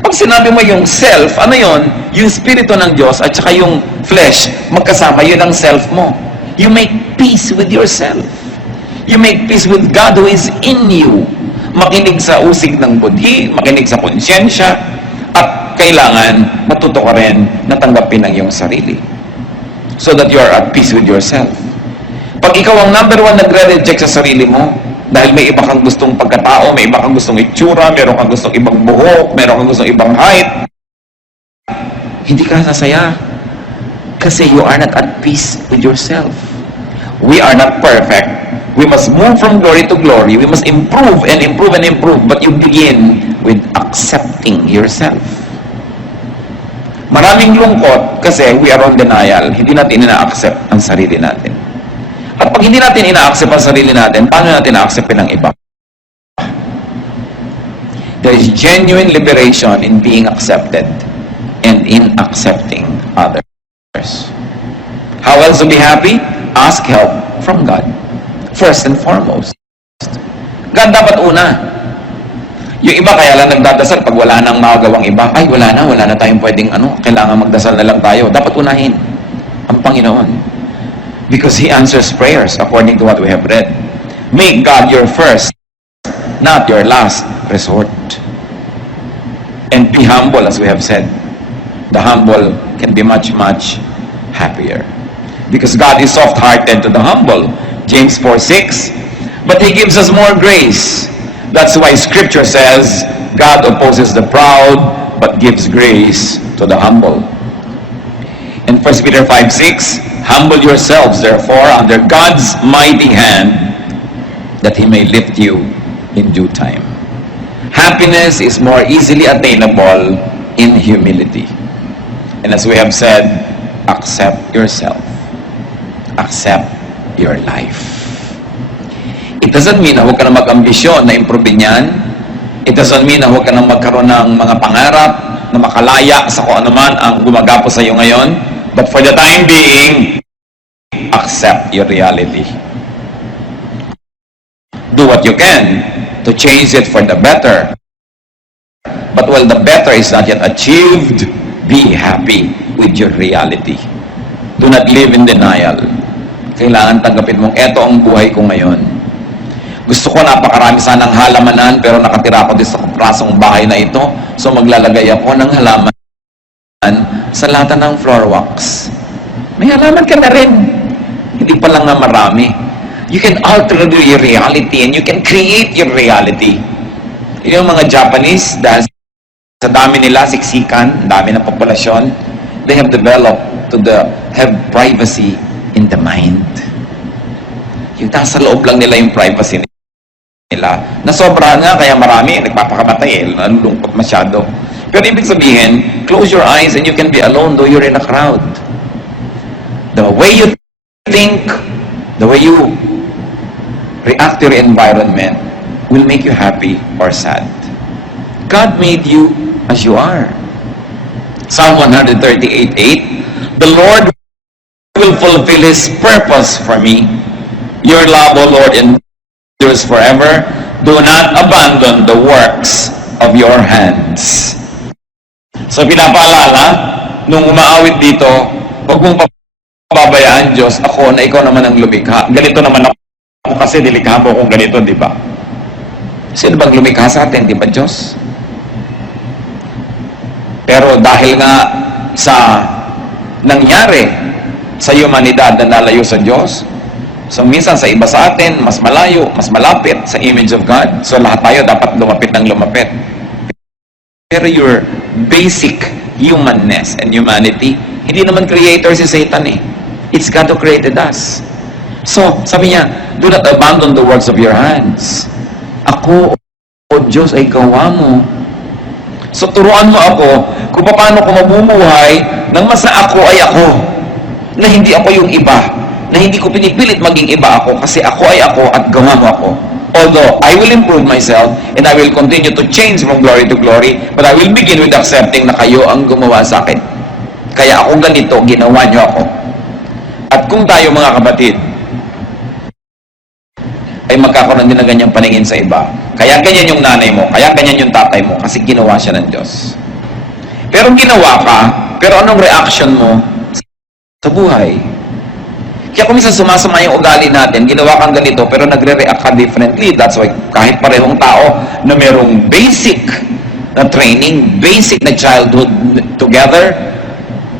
Pag sinabi mo yung self, ano yon? Yung Espiritu ng Diyos at saka yung flesh, magkasama, yun ang self mo. You make peace with yourself. You make peace with God who is in you. Makinig sa usig ng budhi, makinig sa konsyensya, at kailangan matuto ka rin na tanggapin ang iyong sarili. So that you are at peace with yourself. Pag ikaw ang number one nagre-reject sa sarili mo, dahil may iba kang gustong pagkatao, may iba kang gustong itsura, meron kang gustong ibang buhok, meron kang gustong ibang height, Hindi ka sasaya. Kasi you are not at peace with yourself. We are not perfect. We must move from glory to glory. We must improve and improve and improve. But you begin with accepting yourself. Maraming lungkot kasi we are on denial. Hindi natin ina-accept ang sarili natin. At pag hindi natin ina-accept ang sarili natin, paano natin na-accept ng iba? There is genuine liberation in being accepted and in accepting others. How else to be happy? Ask help from God. First and foremost. God dapat una. Yung iba kaya lang nagdadasal pag wala nang magawang iba. Ay, wala na tayong pwedeng kailangan magdasal na lang tayo. Dapat unahin ang Panginoon. Because He answers prayers according to what we have read. Make God your first, not your last resort. And be humble, as we have said. The humble can be much, much happier. Because God is soft-hearted to the humble. James 4:6. But He gives us more grace. That's why Scripture says, God opposes the proud, but gives grace to the humble. In 1 Peter 5:6, humble yourselves, therefore, under God's mighty hand, that He may lift you in due time. Happiness is more easily attainable in humility. And as we have said, accept yourself. Accept your life. It doesn't mean na huwag ka na mag-ambisyon na improvein yan. It doesn't mean na huwag ka na magkaroon ng mga pangarap na makalaya sa kung anuman ang gumagapo sa iyo ngayon. But for the time being, accept your reality. Do what you can to change it for the better. But while the better is not yet achieved, be happy with your reality. Do not live in denial. Kailangan tanggapin mong eto ang buhay ko ngayon. Gusto ko napakarami sanang halamanan pero nakatira ako dito sa prasong bahay na ito. So maglalagay ako ng halaman sa lata ng floor wax. May halaman ka na rin. Hindi pa lang nga marami. You can alter your reality and you can create your reality. Yung mga Japanese, dahil sa dami nila, siksikan, dami ng populasyon, they have developed have privacy in the mind. Yung nasa loob lang nila yung privacy nila. Nasobrahan nga, kaya marami, nagpapakamatay nalulungkot masyado. Pero ibig sabihin, close your eyes and you can be alone though you're in a crowd. The way you think, the way you react to your environment will make you happy or sad. God made you as you are. Psalm 138:8, the Lord will fulfill His purpose for me. Your love, O Lord, endures forever. Do not abandon the works of your hands. So pinapaalala, nung umaawit dito, huwag mong pababayaan, Diyos, ako na ikaw naman ang lumikha. Ganito naman ako kasi nilikha mo kung ganito, di ba? Sino bang lumikha sa atin, di ba, Diyos? Pero dahil nga sa nangyari sa humanidad na nalayo sa Diyos, so minsan sa iba sa atin, mas malayo, mas malapit sa image of God. So lahat tayo dapat lumapit ng lumapit. Pero your basic humanness and humanity, hindi naman creator si Satan eh. It's God who created us. So, sabi niya, do not abandon the works of your hands. Ako, O Diyos, ay gawa mo. So, turuan mo ako kung paano ko mamumuhay nang mas na ako ay ako. Na hindi ako yung iba. Na hindi ko pinipilit maging iba ako kasi ako ay ako at gawa mo ako. Although, I will improve myself and I will continue to change from glory to glory, but I will begin with accepting na kayo ang gumawa sa akin. Kaya ako ganito, ginawa niyo ako. At kung tayo mga kapatid, ay magkakaroon din ng ganyang paningin sa iba. Kaya ganyan yung nanay mo, kaya ganyan yung tatay mo, kasi ginawa siya ng Diyos. Pero ginawa ka, pero anong reaction mo sa buhay? Kaya kung minsan sumasama yung ugali natin, ginawa kang ganito, pero nagre-react ka differently. That's why kahit parehong tao na merong basic na training, basic na childhood together,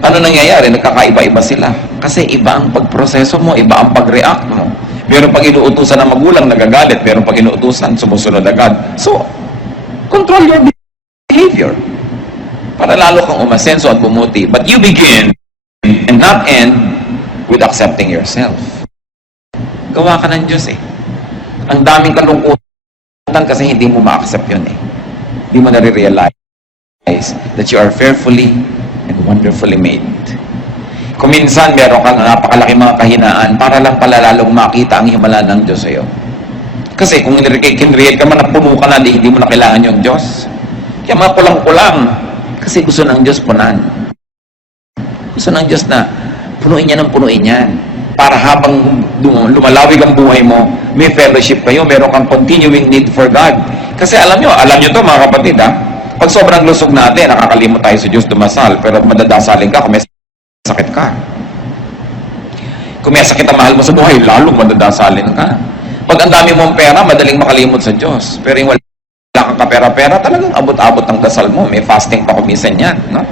ano nangyayari? Nagkakaiba-iba sila. Kasi iba ang pagproseso mo, iba ang pag-react mo. Pero pag inuutusan ng magulang, nagagalit. Pero pag inuutusan, sumusunod agad. So, control your behavior. para lalo kang umasenso at bumuti. But you begin and not end with accepting yourself. Gawa ka ng Diyos eh. Ang daming kalungkutan kasi hindi mo ma-accept yun eh. Hindi mo nare-realize that you are fearfully and wonderfully made. Kung minsan meron kang napakalaki mga kahinaan para lang pala lalong makita ang himala ng Diyos sa'yo. Kasi kung kinreate ka man na puno ka na, hindi mo na kailangan yung Diyos. Kaya mga kulang-kulang. Kasi gusto ng Diyos punan. Gusto ng Diyos na punuin niya ng punuin yan. Para habang lumalawig ang buhay mo, may fellowship kayo, meron kang continuing need for God. Kasi alam nyo to mga kapatid ha, pag sobrang lusog natin, nakakalimot tayo sa Diyos dumasal, pero madadasalin ka kung may sakit ka. Kung may sakit ang mahal mo sa buhay, lalong madadasalin ka. Pag ang dami mong pera, madaling makalimot sa Diyos. Pero yung wala kang kapera-pera, talagang abot-abot ang dasal mo. May fasting pa kumisan yan. No?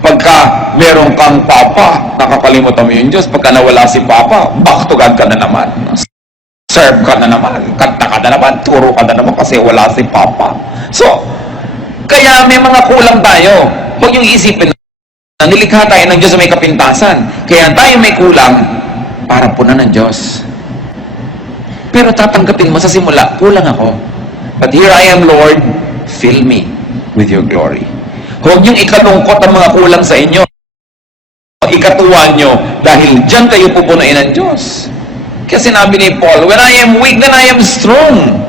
Pagka meron kang papa, nakakalimot mo yung Diyos. Pagka nawala si papa, back to God ka na naman. No? Serve ka na naman. Kanta ka na naman. Turo ka na naman kasi wala si papa. So, kaya may mga kulang tayo. Huwag yung isipin na nilikha tayo ng Diyos na may kapintasan. Kaya tayo may kulang para punan ng Diyos. Pero tatanggapin mo sa simula, kulang ako. But here I am, Lord, fill me with your glory. Huwag niyong ikalungkot ang mga kulang sa inyo. Ikatuwa nyo dahil dyan kayo pupunuin ng Diyos. Kaya sinabi ni Paul, when I am weak, then I am strong.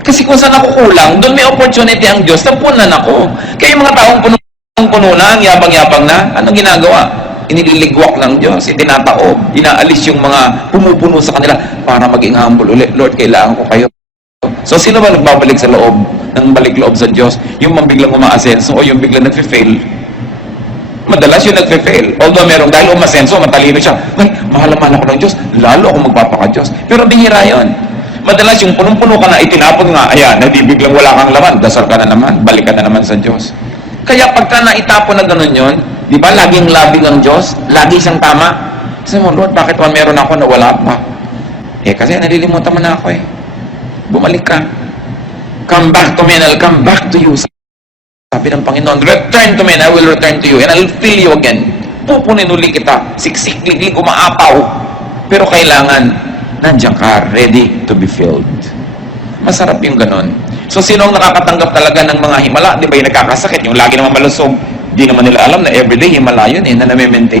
Kasi kung saan ako kulang, doon may opportunity ang Diyos, napunan ako. Kaya yung mga taong puno na, yabang-yabang na, anong ginagawa? Iniligwak ng Diyos, itinataob, inaalis yung mga pumupuno sa kanila para maging humble ulit. Lord, kailangan ko kayo. So, sino ba nagbabalik sa loob ng balik loob sa Diyos? Yung biglang umaasenso o yung biglang nagfe-fail? Madalas yung nagfe-fail. Although merong dahil umasenso, matalino siya. Ay, mahal-mahal ako ng Diyos. Lalo ako magpapaka-Diyos. Pero bihira yun. Madalas yung punong-puno ka na, itinapon nga, ayan, hindi biglang wala kang laman, dasal ka na naman, balik ka na naman sa Diyos. Kaya pagka naitapon na gano'n yun, di ba, laging labing ang Diyos, lagi siyang tama. Sabi mo, Lord, bakit pa meron ako na wala pa? Eh, kasi nalilimutan mo na ako eh. Bumalik ka. Come back to me and I'll come back to you. Sabi ng Panginoon, return to me and I will return to you and I'll fill you again. Pupunin uli kita, siksik-liglig, umaapaw. Pero kailangan, nandiyan ka, ready to be filled. Masarap yung ganon. So, sino ang nakakatanggap talaga ng mga himala? Di ba yung nagkakasakit? Yung lagi naman malusog. Di naman nila alam na everyday himala yun na nami-maintain.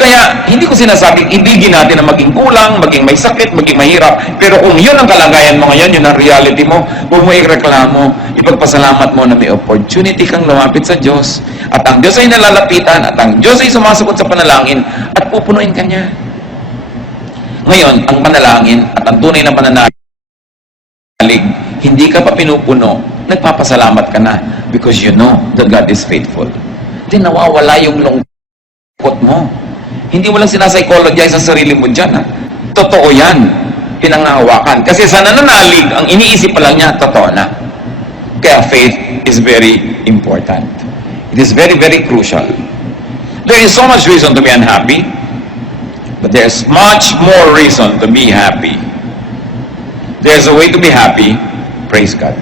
Kaya, hindi ko sinasabing ibigin natin na maging kulang, maging may sakit, maging mahirap. Pero kung yun ang kalagayan mo ngayon, yun ang reality mo, huwag mo ireklamo, ipagpasalamat mo na may opportunity kang lumapit sa Diyos. At ang Diyos ay nalalapitan, at ang Diyos ay sumasagot sa panalangin, at pupunuin ka niya. Ngayon, ang panalangin at ang tunay na pananalig, hindi ka pa pinupuno, nagpapasalamat ka na because you know that God is faithful. Hindi nawawala yung lungkot mo. Hindi mo lang sinapsychologize sa sarili mo dyan. Ha? Totoo yan. Pinangahawakan. Kasi sa nananalig, ang iniisip pa lang niya, totoo na. Kaya faith is very important. It is very, very crucial. There is so much reason to be unhappy, but there's much more reason to be happy. There's a way to be happy. Praise God.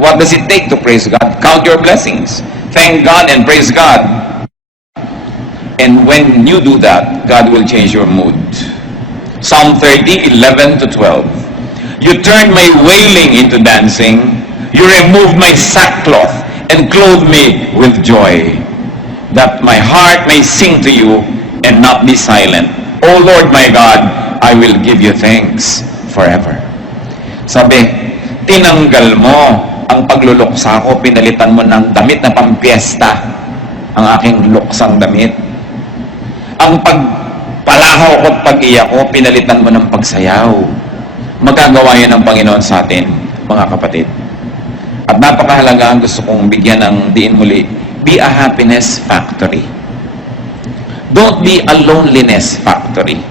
What does it take to praise God? Count your blessings. Thank God and praise God. And when you do that, God will change your mood. Psalm 30, 11 to 12. You turned my wailing into dancing. You removed my sackcloth and clothed me with joy, that my heart may sing to you and not be silent. O Lord my God, I will give you thanks forever. Sabi, tinanggal mo ang pagluluksa ko, pinalitan mo ng damit na pampiesta, ang aking luksang damit. Ang pagpalahaw ko at pag-iyak ko, pinalitan mo ng pagsayaw. Magagawa yan ng Panginoon sa atin, mga kapatid. At napakahalaga ang gusto kong bigyan ng diin muli. Be a happiness factory. Don't be a loneliness factory.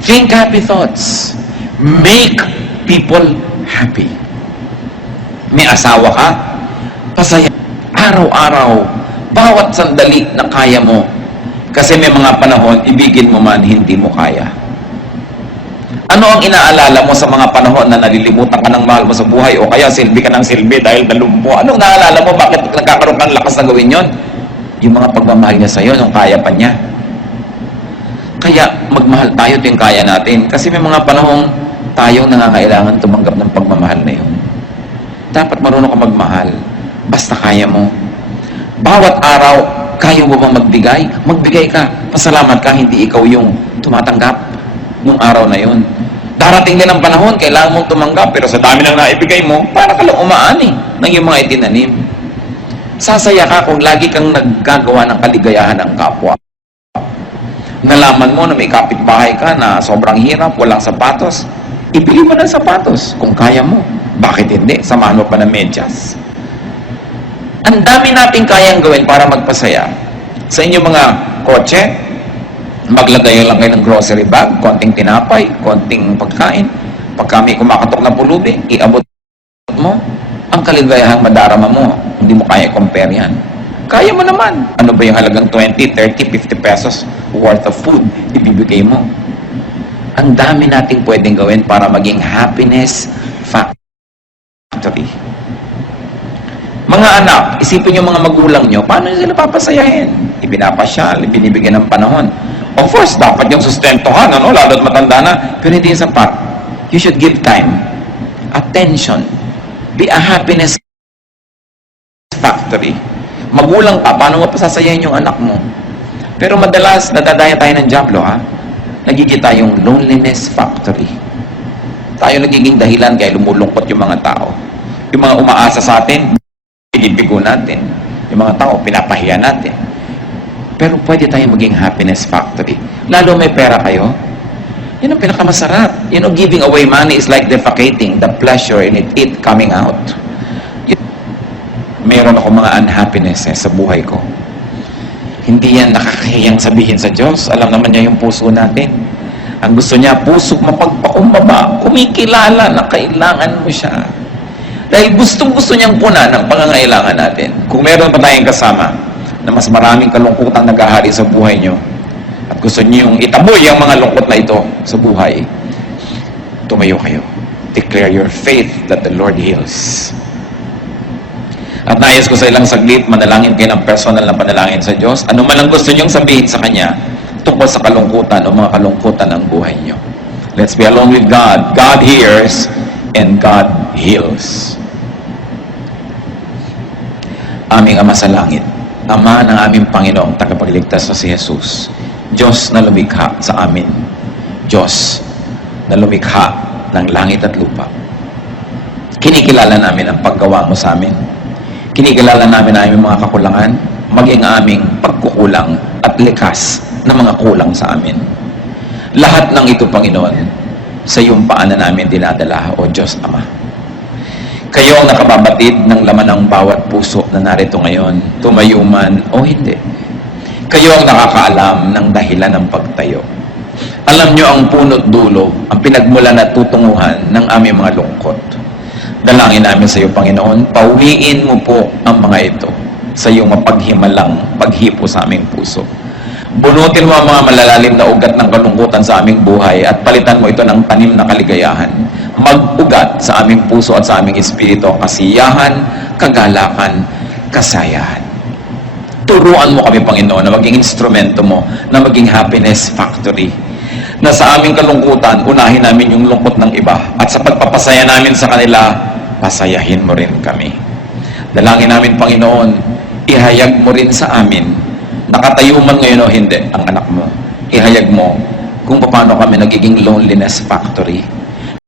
Think happy thoughts. Make people happy. May asawa ka, pasaya. Araw-araw, bawat sandali na kaya mo. Kasi may mga panahon, ibigin mo man, hindi mo kaya. Ano Ano ang inaalala mo sa mga panahon na nalilimutan ka ng mahal mo sa buhay o kaya silbi ka ng silbi dahil nalumpo? Anong naalala mo? Bakit nagkakaroon ka ng lakas na gawin yon? Yung mga pagmamahal niya sa'yo, nung kaya pa niya. Kaya magmahal tayo, ito yung kaya natin. Kasi may mga panahong tayong nangangailangan tumanggap ng pagmamahal na yun. Dapat marunong ka magmahal. Basta kaya mo. Bawat araw, kaya mo bang magbigay? Magbigay ka. Pasalamat ka, hindi ikaw yung tumatanggap nung araw na yun. Darating din ang panahon, kailangan mong tumanggap, pero sa dami ng naibigay mo, para ka lang umaani ng iyong mga itinanim. Sasaya ka kung lagi kang naggagawa ng kaligayahan ng kapwa. Nalaman mo na may kapitbahay ka na sobrang hirap, walang sapatos, ibili mo ng sapatos kung kaya mo. Bakit hindi? Samahan mo pa ng medyas. Ang dami nating kayang gawin para magpasaya. Sa inyong mga kotse, maglagay lang kayo ng grocery bag, konting tinapay, konting pagkain. Pag kami kumakatok ng pulubi, iabot mo ang kaligayahang madarama mo. Hindi mo kaya compare yan. Kaya mo naman. Ano ba yung halagang 20, 30, 50 pesos worth of food ibibigay mo? Ang dami nating pwedeng gawin para maging happiness factory. Mga anak, isipin yung mga magulang nyo, paano nyo sila papasayahin? Ibinapasyal, ibinibigyan ng panahon. Of course, dapat yung sustentuhan, ano? Lalo't matanda na, pero hindi yung sapat. You should give time, attention, be a happiness factory. Magulang ka, paano mo pasasayahin yung anak mo? Pero madalas, nadadaya tayo ng diablo, ha? Nagiging tayong loneliness factory. Tayo nagiging dahilan kaya lumulungkot yung mga tao. Yung mga umaasa sa atin, binibigo natin. Yung mga tao, pinapahiya natin. Pero pwede tayong maging happiness factory. Lalo may pera kayo, yun ang pinakamasarap. You know, giving away money is like defecating, the pleasure in it coming out. Meron ako mga unhappinesses sa buhay ko. Hindi yan nakakahiyang sabihin sa Diyos. Alam naman niya yung puso natin. Ang gusto niya, puso mapagpakumbaba, kumikilala na kailangan mo siya. Dahil gustong-gusto niyang punan ang pangangailangan natin. Kung meron pa tayong kasama na mas maraming kalungkutang naghahari sa buhay niyo at gusto niyo yung itaboy ang mga lungkot na ito sa buhay, tumayo kayo. Declare your faith that the Lord heals. At nais ko sa ilang saglit, manalangin kayo ng personal na panalangin sa Diyos. Ano man ang gusto niyong sabihin sa Kanya tungkol sa kalungkutan o mga kalungkutan ng buhay niyo. Let's be alone with God. God hears and God heals. Aming Ama sa langit, Ama ng aming Panginoong tagapagligtas na si Jesus, Diyos na lumikha sa amin, Diyos na lumikha ng langit at lupa. Kinikilala namin ang paggawa mo sa amin. Kinikilala namin ang aming mga kakulangan, maging aming pagkukulang at likas na mga kulang sa amin. Lahat ng ito, Panginoon, sa iyong paanan namin dinadala, O Diyos Ama. Kayo ang nakababatid ng laman ng bawat puso na narito ngayon, tumayo man o hindi. Kayo ang nakakaalam ng dahilan ng pagtayo. Alam nyo ang punot dulo, ang pinagmulan at tutunguhan ng aming mga lungkot. Dalangin namin sa iyo, Panginoon, pauwiin mo po ang mga ito sa iyong mapaghimalang paghipo sa aming puso. Bunutin mo ang mga malalalim na ugat ng kalungkutan sa aming buhay at palitan mo ito ng tanim na kaligayahan. Mag-ugat sa aming puso at sa aming espiritu ang kasiyahan, kagalakan, kasayahan. Turuan mo kami, Panginoon, na maging instrumento mo, na maging happiness factory. Na sa aming kalungkutan, unahin namin yung lungkot ng iba. At sa pagpapasaya namin sa kanila, pasayahin mo rin kami. Dalangin namin, Panginoon, ihayag mo rin sa amin, nakatayo man ngayon o hindi, ang anak mo. Ihayag mo kung paano kami nagiging loneliness factory.